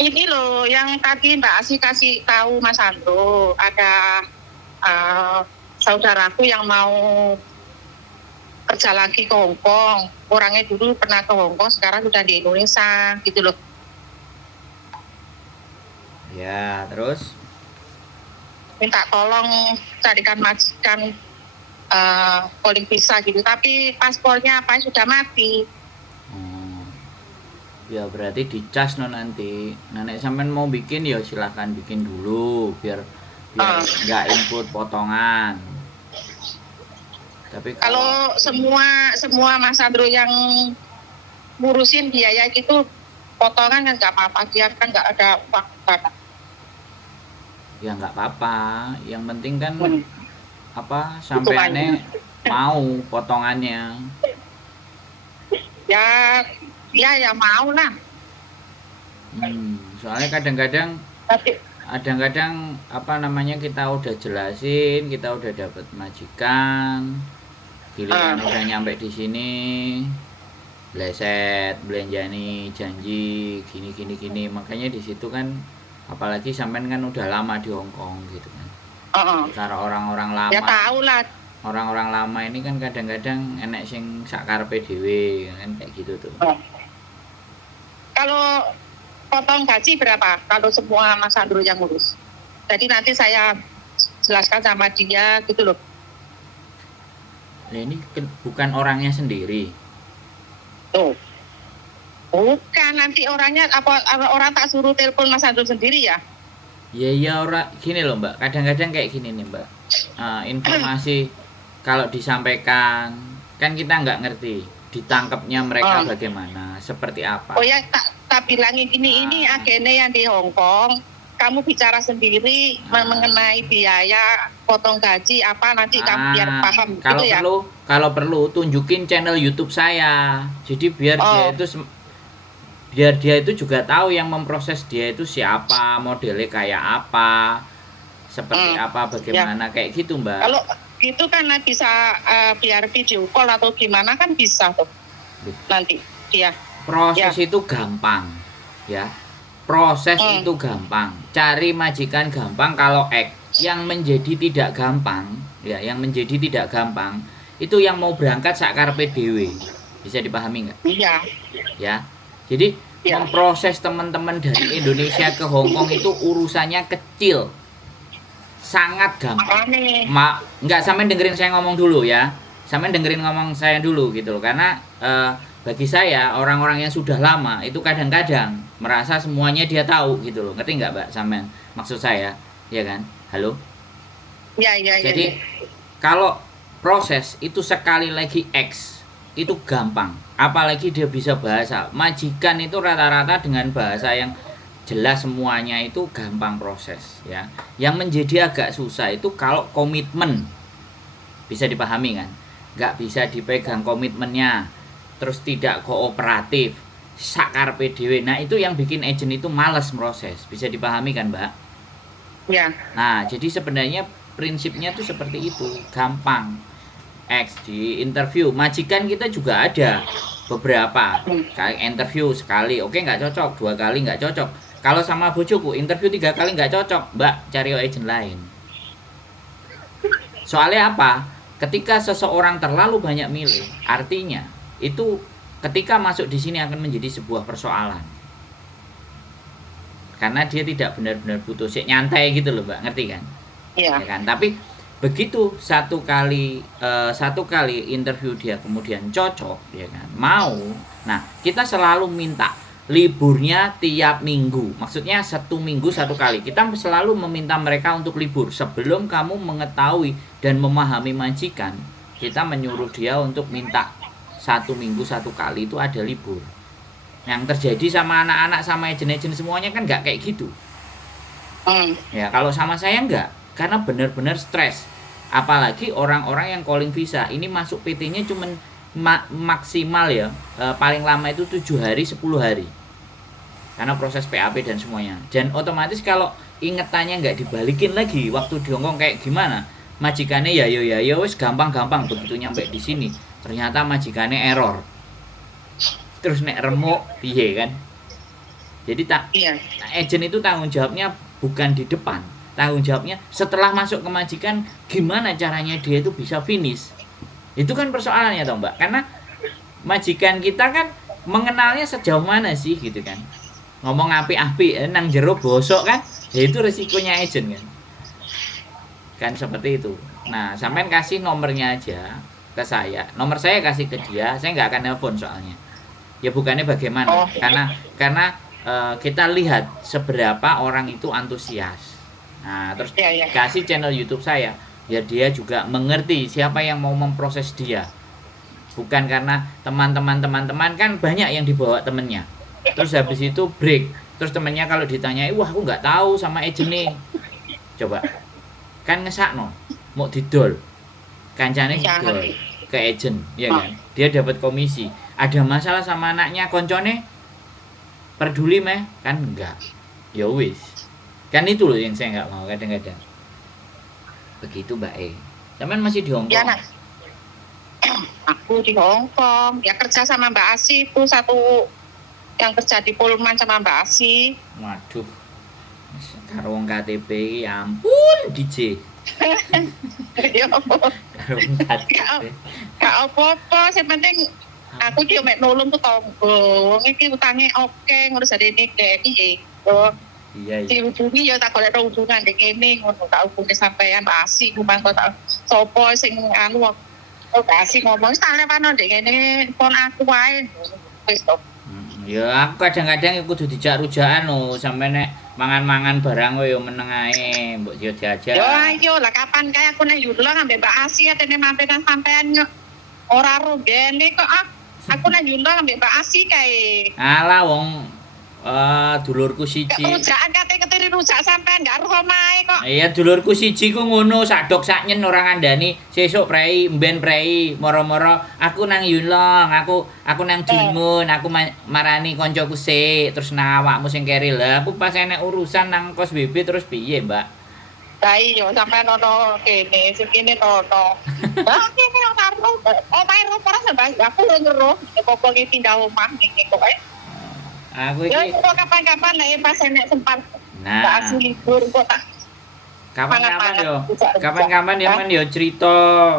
Ini loh yang tadi Mbak Asi kasih tahu Mas Andro, ada uh, saudaraku yang mau kerja lagi ke Hong Kong. Orangnya dulu pernah ke Hong Kong, sekarang sudah di Indonesia gitu loh. Ya, terus? Minta tolong carikan majikan calling visa gitu. Tapi paspornya apa sudah mati. Oh, ya berarti dicas no nanti. Nah, nek sampean mau bikin ya silahkan bikin dulu biar nggak input potongan. Tapi Kalau semua Mas Andro yang ngurusin biaya gitu, potongan kan nggak apa-apa, dia kan nggak ada uang banget. ya nggak apa-apa, yang penting kan apa sampeannya mau potongannya. Ya, ya mau lah. Soalnya kadang-kadang Tapi apa namanya, kita udah jelasin, kita udah dapat majikan, giliran udah nyampe di sini bleset belanjani janji gini gini gini, makanya di situ kan apalagi sampean kan udah lama di Hong Kong gitu kan. Cara orang-orang lama, ya tahu lah. orang-orang lama ini kan kadang-kadang enek sing sakarepe dhewe kan kayak gitu tuh. Kalau potong gaji berapa? Kalau semua Mas Andro yang ngurus. Jadi nanti saya jelaskan sama dia gitu loh. Nah, ini bukan orangnya sendiri. Tuh. Bukan, nanti orangnya apa orang tak suruh telepon Mas Andro sendiri ya? Ya orang gini loh Mbak, kadang-kadang kayak gini nih Mbak. Informasi kalau disampaikan kan kita nggak ngerti ditangkapnya mereka bagaimana, seperti apa. Oh ya, tak bilangin gini, ini agennya yang di Hong Kong. Kamu bicara sendiri mengenai biaya potong gaji apa, nanti kamu biar paham kalau gitu ya. Kalau perlu tunjukin channel YouTube saya. Jadi biar dia itu juga tahu yang memproses dia itu siapa, modelnya kayak apa, seperti apa, bagaimana, kayak gitu Mbak. Kalau gitu kan bisa biar video call atau gimana kan bisa tuh nanti dia. Proses itu gampang ya. Proses itu gampang. Cari majikan gampang. Kalau yang menjadi tidak gampang ya, yang menjadi tidak gampang itu yang mau berangkat sakarepe dhewe. Bisa dipahami nggak? Iya. Ya. Jadi memproses teman-teman dari Indonesia ke Hong Kong itu urusannya kecil. Sangat gampang. Nggak, sampean dengerin saya ngomong dulu ya. Sampean dengerin ngomong saya dulu gitu loh. Karena bagi saya orang-orang yang sudah lama itu kadang-kadang merasa semuanya dia tahu gitu loh. Ngerti nggak Mbak sampean maksud saya? Ya kan? Halo? Ya. Jadi kalau proses itu sekali lagi X itu gampang, apalagi dia bisa bahasa. Majikan itu rata-rata dengan bahasa yang jelas semuanya itu gampang proses ya. Yang menjadi agak susah itu kalau komitmen. Bisa dipahami kan? Nggak bisa dipegang komitmennya, terus tidak kooperatif, sakarepe dhewe. Nah itu yang bikin agent itu malas proses. Bisa dipahami kan Mbak? Ya. Nah jadi sebenarnya prinsipnya tuh seperti itu, gampang. X di interview majikan kita juga ada beberapa, kayak interview sekali oke nggak cocok, 2 kali nggak cocok. Kalau sama bojoku interview 3 kali nggak cocok, Mbak cari agent lain. Soalnya apa? Ketika seseorang terlalu banyak milih, artinya itu ketika masuk di sini akan menjadi sebuah persoalan. Karena dia tidak benar-benar butuh nyantai gitu loh Mbak, ngerti kan? Iya. Ya kan? Tapi begitu satu kali interview dia kemudian cocok ya kan, mau, nah kita selalu minta liburnya tiap minggu, maksudnya 1 minggu 1 kali. Kita selalu meminta mereka untuk libur. Sebelum kamu mengetahui dan memahami majikan, kita menyuruh dia untuk minta 1 minggu 1 kali itu ada libur. Yang terjadi sama anak-anak sama agen-agen semuanya kan nggak kayak gitu. Ya kalau sama saya nggak, karena benar-benar stres. Apalagi orang-orang yang calling visa ini masuk PT-nya cuman maksimal ya, paling lama itu 7 hari 10 hari karena proses PAP dan semuanya. Dan otomatis kalau ingetannya nggak dibalikin lagi waktu di Hongkong kayak gimana, majikannya ya wis gampang-gampang. Begitu nyampe di sini ternyata majikannya error, terus nek remuk piye kan. Jadi Iya. agent itu tanggung jawabnya bukan di depan, tanggung jawabnya setelah masuk ke majikan gimana caranya dia itu bisa finish. Itu kan persoalannya toh Mbak, karena majikan kita kan mengenalnya sejauh mana sih gitu kan. Ngomong api-api nang jero bosok kan, ya itu resikonya agent kan. Kan seperti itu. Nah, sampean kasih nomornya aja ke saya. Nomor saya kasih ke dia, saya nggak akan nelpon soalnya. Ya bukannya bagaimana? Karena kita lihat seberapa orang itu antusias. Nah, terus Iya. kasih channel YouTube saya. Ya dia juga mengerti siapa yang mau memproses dia. Bukan karena teman-teman kan banyak yang dibawa temennya. Terus habis itu break. Terus temennya kalau ditanyai, wah aku nggak tahu sama agent nih. Coba, kan ngesakno, mau didol, kancane didol ke agent, ya kan? Dia dapat komisi. Ada masalah sama anaknya, koncone peduli meh, kan enggak. Ya wis. Kan itu loh yang saya nggak mau kadang-kadang. Begitu Mbak E. Cuman masih di Hong Kong. Ya, nah. Aku di Hong Kong, ya kerja sama Mbak Asi itu satu yang kerja di Pullman sama Mbak Asi. Waduh. Karo wong KTP ya ampun DJ. Ya apa? Karo wong KTP. Gak apa-apa, yang penting aku dia mek nulung tuh tonggo. Wong iki utange oke ngurus dari ini kayak piye. Iya. Dihubungi ya tak golek hubungan dek kene ngono tak hubungi sampean Mbak Asi kumang kok tak sapa sing anu Mbak Asi ngomong tak lewano dek kene pon aku wae. Wis to. Ya aku kadang-kadang kudu dijak rujakan lho, sampe nek mangan-mangan barang kowe yo meneng ae, mbok yo diajak. Yo ayo lah kapan kae aku nek Yurlo ngambil Mbak Asi atene mampiran sampean yo. Ora rugene kok aku nek Yurlo ngambil Mbak Asi kae. Alah wong dulurku siji. Rujakan kate ketiri rujak sampean gak roh omahe kok. Iya dulurku siji ku ngono sadok saknyen ora ngandani sesuk prei mben prei moro-moro aku nang Yunlong aku nang Julmun aku marani koncoku sik terus nang awakmu sing keri lah aku pas enek urusan nang kos BB terus piye Mbak? Lah iya sampean ono kene sing kene toto. Lah kene karo omahe ro ora sampean aku ngeruh kok iki pindah omah iki kok Aku ya iki kok kapan-kapan nek pas enek sempat nah tak asli libur kok tak kapan-kapan yo men yo cerita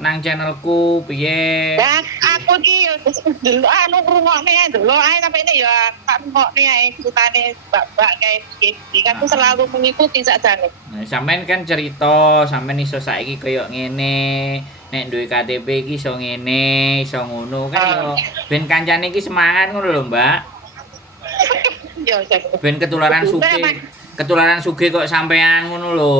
nang channelku piye. Lah aku ki yo delok anu ngrungokne ae delok ae tapi ini ya tak rungokne ae ceritane mbak-mbak kayak iki kan aku selalu mengikuti sakjane. Nah, sampean kan cerita, sampean iso saiki koyo ngene, nek duwe KTP iki iso ngene, iso ngono kan yo ben kancane iki semangat ngono lho, Mbak. Yo Ben ketularan sugih kok sampean ngono lho.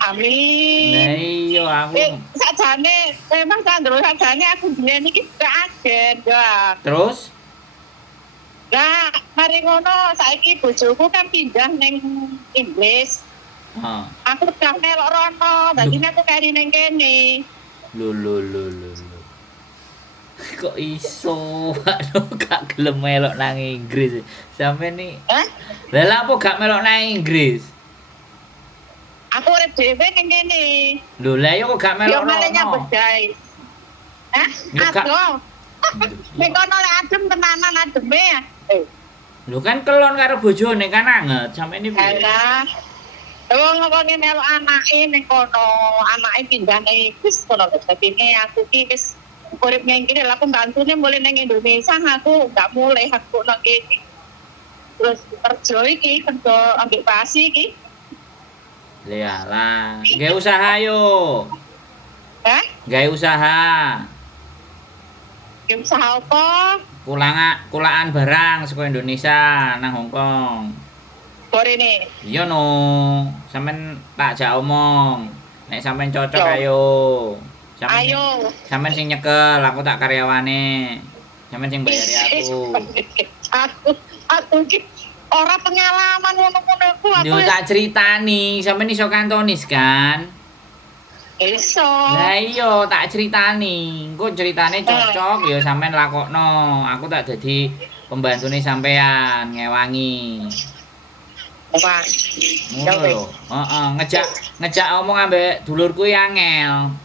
amin. Nah iya aku. Sakjane memang Sandro sakjane aku biyen iki kaget ya. Terus Lah mari ngono saiki bojoku kan pindah ning Inggris. Aku udah melok rono, dadi aku kari ning kene. Lho. Kok iso aduh gak gelem melok nang Inggris sampe nih lah apa gak melok nang Inggris aku urip dhewe ning kene lho lah ya kok gak melok yo malenya bedai aduh ning kono lek adem tenanan ademe ya lho kan kelon karo bojone kan anget sampe ini alah wong ngene melok anake ning kono anake pindah ning Inggris kono dadi aku ki wis urip ning kene lah pembantune mulai ning Indonesia aku gak mulai aku nang kene. Terus kerja iki kerja ambil pasi iki. Lialah, gawe usaha yo. Hah? Gawe usaha. Gawe usaha apa? Kulaan barang saka Indonesia nang Hong Kong. Borene. Iya no, sampean tak jak omong. Nek sampean cocok ayo. Ayo. Sampeyan sing nyekel, aku tak karyawane. Sampeyan sing bayari aku. Aku iki ora pengalaman ngono-ngono aku. Yo tak critani, sampeyan iso kantonis kan? Iso. Lah iya tak critani. Engko critane cocok ya sampeyan lakokno. Aku tak dadi pembantune sampeyan ngewangi. Wah. Ngono lho. Heeh, ngejak omong ambek dulurku ya angel.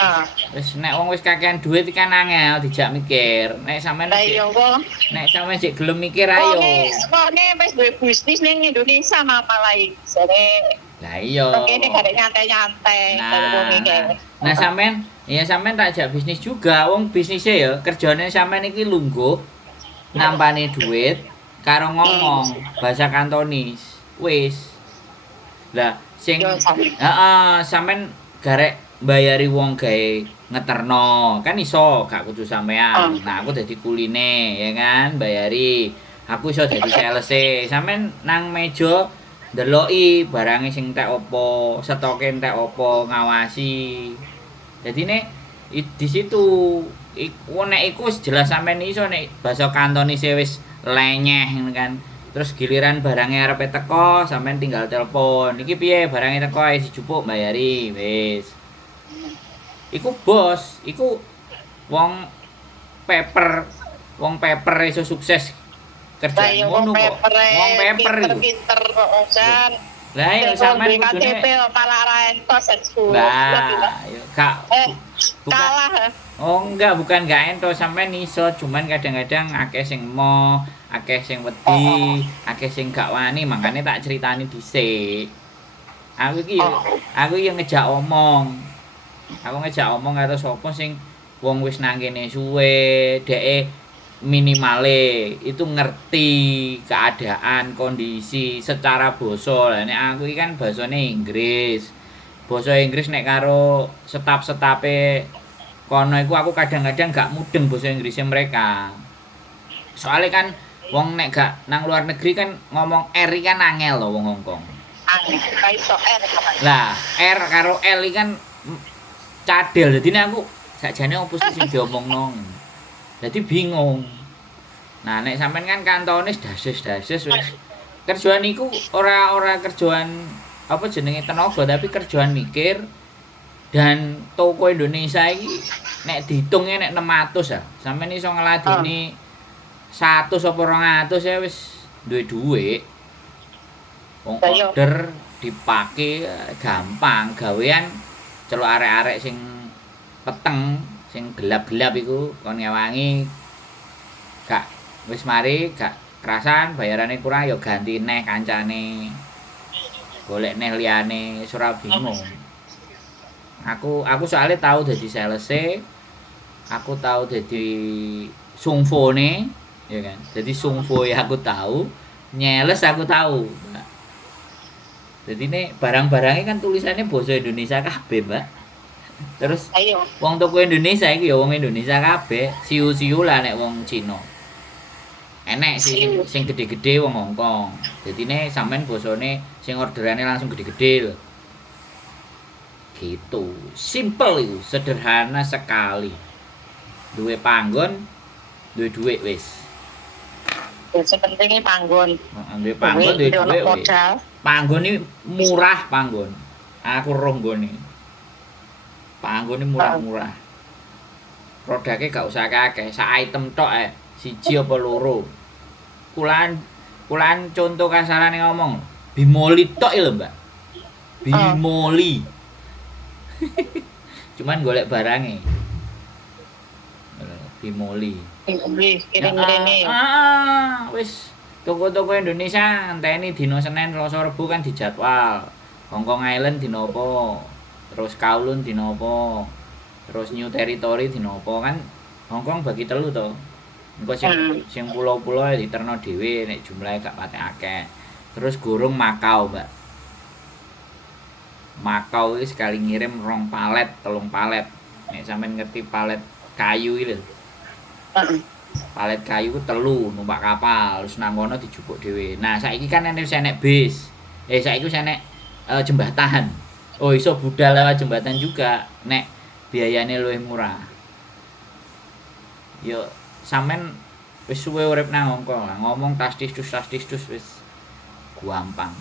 Ah. Wis nek wong wis kakean duit kan angel dijak mikir. Nek sampean Lah iya kok. nek sampean sik gelem mikir ayo. Kok wis duwe bisnis ning Indonesia malah iki. Jare Lah iya. kene garek nyantai-nyantai karo wong iki. Nah sampean tak jak bisnis juga. Wong bisnisnya ya kerjane sampean iki lungguh nampane duit karo ngomong bahasa Kantonis. Wis. Lah sing heeh sampean garek bayari wong gawe ngeterno kan iso gak kudu sampean. Nah aku dadi kuline ya kan bayari. Aku iso dadi sales sampean nang meja ndeloki barange sing entek opo, stoke entek opo, ngawasi. Jadi nek di situ nek iku wis jelas sampean iso nek basa Kantonise wis lenyeh kan. Terus giliran barangnya arepe teko sampean tinggal telepon. Iki piye barangnya teko ae dijupuk bayari wis. Iku bos, iku wong paper iso sukses kerjaan ngono kok. Wong paper iku. Pinter kok Jan. Lah ya sampean kudune KTP malah ra entos school. Lah, yo gak kalah. Oh bukan gak ento sampean iso, cuman kadang-kadang akeh sing akeh sing wedi, akeh sing gak wani, makane tak critani dhisik. Aku iki ngejak omong. Aku ngejak omong karo sapa sing wong wis nang kene suwe, dheke minimale itu ngerti keadaan, kondisi secara basa. Lah nek aku iki kan basane Inggris. Basa Inggris nek karo setap-setape kono iku aku kadang-kadang gak mudeng basa Inggrisnya mereka. Soalnya kan wong nek gak nang luar negeri kan ngomong R kan angel lho wong Hongkong. Angel, iso R. Lah, R karo L kan cadel, jadi aku sakjane opo sing diomongno. Jadi bingung. Nah, nek sampean kan Kantonis dases wis kerjaan iku ora kerjaan apa jenenge tenaga tapi kerjaan mikir. Dan toko Indonesia iki nek dihitungnya nek 600 ya. Sampeyan iso ngladeni 100 apa 200 ya wis duwe dhuwit. Wong order dipake gampang, gawean celuk arek-arek sing peteng, sing gelap-gelap iku kon ngewangi gak wis mari gak kerasan bayarane kurang ya ganti neh kancane. Golek neh liyane ora bingung. Aku soalnya tahu dadi sales aku tahu dadi sungfone ya kan. Jadi sungfo ya aku tahu, nyeles aku tahu. Jadi ini barang-barangnya kan tulisannya bahasa Indonesia kabeh, Mbak. Terus wong toko Indonesia iki ya wong Indonesia kabeh, siu-siu lah nek wong Cina. Enek sing gede-gede wong Hongkong. Jadi ini sampean basane sing orderane langsung gede-gede lho. Gitu. Simple itu, sederhana sekali. Duwe panggon, duwe dhuwit wis. Sepentingnya panggon. Duwe panggon, duwe dhuwit wis. Panggon ini murah panggon. Aku roh nggone. Panggon ini murah-murah. Produknya gak usah akeh, sak item tok ae. Siji apa loro. Kulaan contoh kasarane ngomong, bimoli tok lho, Mbak. Bimoli. Cuman golek barange. Bimoli. Kirim-kirimi. Wis toko-toko Indonesia enteni dina Senin, Selasa, Rebo kan dijadwal. Hongkong Island dina apa? Terus Kowloon dina apa? Terus New Territory dina apa kan? Hongkong bagi telu to. Engko sing pulau-pulau diterno dhewe nek jumlahe gak patek akeh. Terus gurung Makau, Mbak. Makau iki sekali ngirim 2 palet, 3 palet. Nek sampean ngerti palet kayu iki lho. Palet kayu ku 3 numpak kapal, terus nang kono dijupuk dhewe. Nah, saiki kan enek bis. Saiki wis enek jembatan. Oh, iso budal lewat jembatan juga nek biayane luwih murah. Yo sampean wis suwe urip nang Hongkong lah, ngomong tasdistus wis gampang.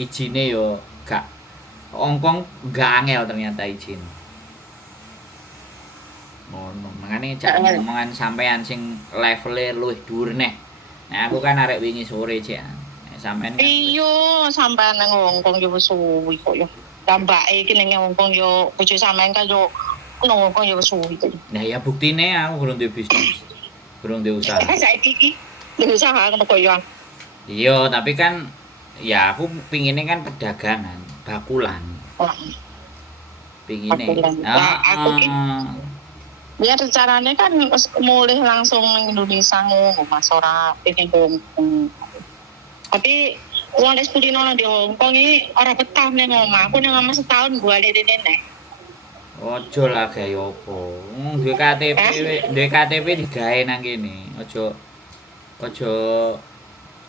Ijine yo gak Hongkong gak angel ternyata izin. Ngono, makane cak ngomongan sampean sing levele luwih dhuwur neh. Nah, aku kan arek wingi sore cek. Nek sampean iya, sampean nang Hongkong yo wis suwi kok yo. Dambake iki ning Hongkong yo bojo sampean kan yo ngomong ya suwi. Nah ya buktine aku durung duwe bisnis. Durung duwe usaha. Saiki iki usaha ngono koyo. Iya, tapi kan ya aku pinginnya kan perdagangan, bakulan. Pinginnya. Bakulan. Nah, aku ya caranya kan mulih langsung nang Indonesia ngono Mas ora pengen Hongkong. Tapi wong les kulino nang di Hongkong iki ora betah ning omah. Aku ning omah setahun gua lene nek. Ojo lah gawe opo. Duwe KTP digawe nang kene. Ojo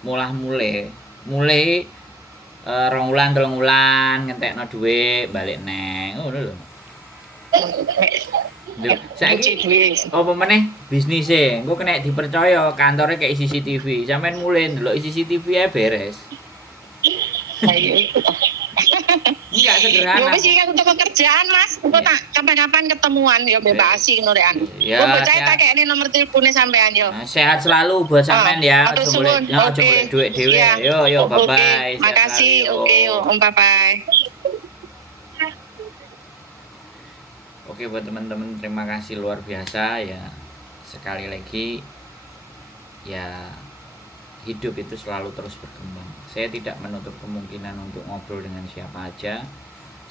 mulai 2 wulan 3 wulan ngentekno dhuwit balik neng ngono lho. Saiki apa meneh bisnise engko kena dipercaya kantore kayak CCTV sampean mulai ndelok CCTV ae beres. Enggak sederhana. Yo wis iki untuk pekerjaan Mas. Engko tak kapan-kapan ketemuan yo bebasi ngono rekan. Ya, Kok bocah tak kene nomor telepone sampean yo. Sehat selalu buat sampean ya. Ojo boleh duit dhewe. Yo bye bye. Makasih. Oke yo bye bye. Oke buat teman-teman terima kasih luar biasa ya. Sekali lagi ya hidup itu selalu terus berkembang. Saya tidak menutup kemungkinan untuk ngobrol dengan siapa aja.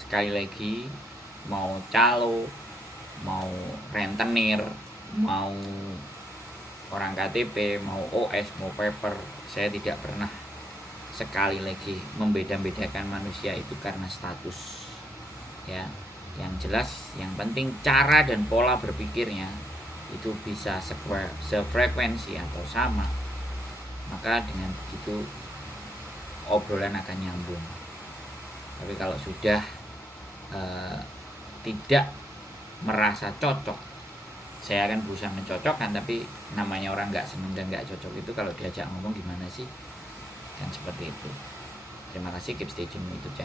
Sekali lagi mau calo, mau rentenir, mau orang KTP, mau OS, mau paper, saya tidak pernah sekali lagi membeda-bedakan manusia itu karena status. Ya, yang jelas yang penting cara dan pola berpikirnya itu bisa sefrekuensi atau sama. Maka dengan begitu obrolan akan nyambung. Tapi kalau sudah tidak merasa cocok, saya akan berusaha mencocokkan. Tapi namanya orang nggak seneng dan nggak cocok itu kalau diajak ngomong gimana sih, kan seperti itu. Terima kasih, keep stay tune YouTube channel.